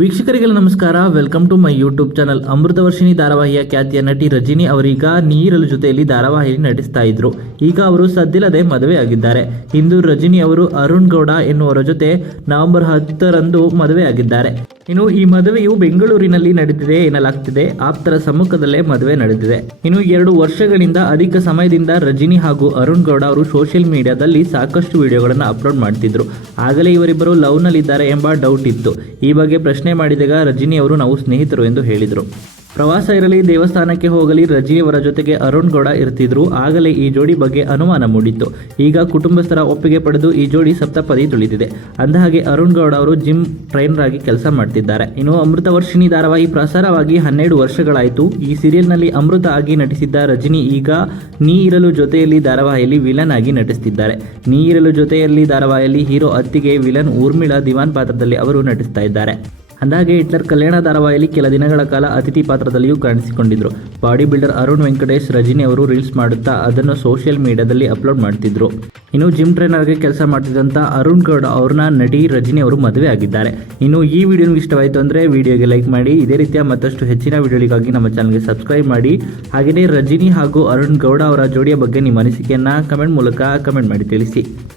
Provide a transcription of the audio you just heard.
ವೀಕ್ಷಕರಿಗೆಲ್ಲ ನಮಸ್ಕಾರ. Welcome to my YouTube channel. Amruthavarshini ಧಾರಾವಾಹಿಯ ಖ್ಯಾತಿಯ ನಟಿ ರಜಿನಿ ಅವರೀಗ ನೀರಲ್ ಜೊತೆಯಲ್ಲಿ ಧಾರಾವಾಹಿಯಲ್ಲಿ ನಟಿಸ್ತಾ ಇದ್ರು. ಈಗ ಅವರು ಸದ್ದಿಲ್ಲದೆ ಮದುವೆಯಾಗಿದ್ದಾರೆ. ಇಂದು ರಜಿನಿ ಅವರು ಅರುಣ್ ಗೌಡ ಎನ್ನುವರ ಜೊತೆ ನವೆಂಬರ್ 10ರಂದು ಮದುವೆಯಾಗಿದ್ದಾರೆ. ಇನ್ನು ಈ ಮದುವೆಯು ಬೆಂಗಳೂರಿನಲ್ಲಿ ನಡೆದಿದೆ ಎನ್ನಲಾಗ್ತಿದೆ. ಆಪ್ತರ ಸಮ್ಮುಖದಲ್ಲೇ ಮದುವೆ ನಡೆದಿದೆ. ಇನ್ನು 2 ವರ್ಷಗಳಿಂದ ಅಧಿಕ ಸಮಯದಿಂದ ರಜಿನಿ ಹಾಗೂ ಅರುಣ್ ಗೌಡ ಅವರು ಸೋಷಿಯಲ್ ಮೀಡಿಯಾದಲ್ಲಿ ಸಾಕಷ್ಟು ವಿಡಿಯೋಗಳನ್ನು ಅಪ್ಲೋಡ್ ಮಾಡ್ತಿದ್ರು. ಆಗಲೇ ಇವರಿಬ್ಬರು ಲವ್ ನಲ್ಲಿದ್ದಾರೆ ಎಂಬ ಡೌಟ್ ಇತ್ತು. ಈ ಬಗ್ಗೆ ಪ್ರಶ್ನೆ ಮಾಡಿದಾಗ ರಜಿನಿ ಅವರು ನಾವು ಸ್ನೇಹಿತರು ಎಂದು ಹೇಳಿದರು. ಪ್ರವಾಸ ಇರಲಿ, ದೇವಸ್ಥಾನಕ್ಕೆ ಹೋಗಲಿ ರಜಿನಿಯವರ ಜೊತೆಗೆ ಅರುಣ್ ಗೌಡ ಇರ್ತಿದ್ರು. ಆಗಲೇ ಈ ಜೋಡಿ ಬಗ್ಗೆ ಅನುಮಾನ ಮೂಡಿತ್ತು. ಈಗ ಕುಟುಂಬಸ್ಥರ ಒಪ್ಪಿಗೆ ಪಡೆದು ಈ ಜೋಡಿ ಸಪ್ತಪದಿ ತುಳಿದಿದೆ. ಅಂದಹಾಗೆ ಅರುಣ್ ಗೌಡ ಅವರು ಜಿಮ್ ಟ್ರೈನರ್ ಆಗಿ ಕೆಲಸ ಮಾಡ್ತಿದ್ದಾರೆ. ಇನ್ನು ಅಮೃತವರ್ಷಿಣಿ ಧಾರಾವಾಹಿ ಪ್ರಸಾರವಾಗಿ 12 ವರ್ಷಗಳಾಯಿತು. ಈ ಸೀರಿಯಲ್ನಲ್ಲಿ ಅಮೃತ ಆಗಿ ನಟಿಸಿದ್ದ ರಜಿನಿ ಈಗ ನೀ ಇರಲು ಜೊತೆಯಲ್ಲಿ ಧಾರಾವಾಹಿಯಲ್ಲಿ ವಿಲನ್ ಆಗಿ ನಟಿಸುತ್ತಿದ್ದಾರೆ. ನೀ ಇರಲು ಜೊತೆಯಲ್ಲಿ ಧಾರಾವಾಹಿಯಲ್ಲಿ ಹೀರೋ ಅತ್ತಿಗೆ ವಿಲನ್ ಊರ್ಮಿಳಾ ದಿವಾನ್ ಪಾತ್ರದಲ್ಲಿ ಅವರು ನಟಿಸ್ತಾ ಇದ್ದಾರೆ. ಅಂದಾಗೆ ಹಿಟ್ಲರ್ ಕಲ್ಯಾಣ ಧಾರಾವಾಹಿಯಲ್ಲಿ ಕೆಲ ದಿನಗಳ ಕಾಲ ಅತಿಥಿ ಪಾತ್ರದಲ್ಲಿಯೂ ಕಾಣಿಸಿಕೊಂಡಿದ್ರು. ಬಾಡಿ ಬಿಲ್ಡರ್ ಅರುಣ್ ವೆಂಕಟೇಶ್ ರಜಿನಿ ಅವರು ರೀಲ್ಸ್ ಮಾಡುತ್ತಾ ಅದನ್ನು ಸೋಷಿಯಲ್ ಮೀಡಿಯಾದಲ್ಲಿ ಅಪ್ಲೋಡ್ ಮಾಡ್ತಿದ್ರು. ಇನ್ನು ಜಿಮ್ ಟ್ರೈನರ್ಗೆ ಕೆಲಸ ಮಾಡ್ತಿದ್ದಂಥ ಅರುಣ್ ಗೌಡ ಅವ್ರನ್ನ ನಟಿ ರಜಿನಿ ಅವರು ಮದುವೆ ಆಗಿದ್ದಾರೆ. ಇನ್ನು ಈ ವಿಡಿಯೋ ನಿಮಗೆ ಇಷ್ಟವಾಯಿತು ಅಂದರೆ ವಿಡಿಯೋಗೆ ಲೈಕ್ ಮಾಡಿ. ಇದೇ ರೀತಿಯ ಮತ್ತಷ್ಟು ಹೆಚ್ಚಿನ ವಿಡಿಯೋಗಳಿಗಾಗಿ ನಮ್ಮ ಚಾನಲ್ಗೆ ಸಬ್ಸ್ಕ್ರೈಬ್ ಮಾಡಿ. ಹಾಗೆಯೇ ರಜಿನಿ ಹಾಗೂ ಅರುಣ್ ಗೌಡ ಅವರ ಜೋಡಿಯ ಬಗ್ಗೆ ನಿಮ್ಮ ಅನಿಸಿಕೆಯನ್ನು ಕಮೆಂಟ್ ಮೂಲಕ ಕಮೆಂಟ್ ಮಾಡಿ ತಿಳಿಸಿ.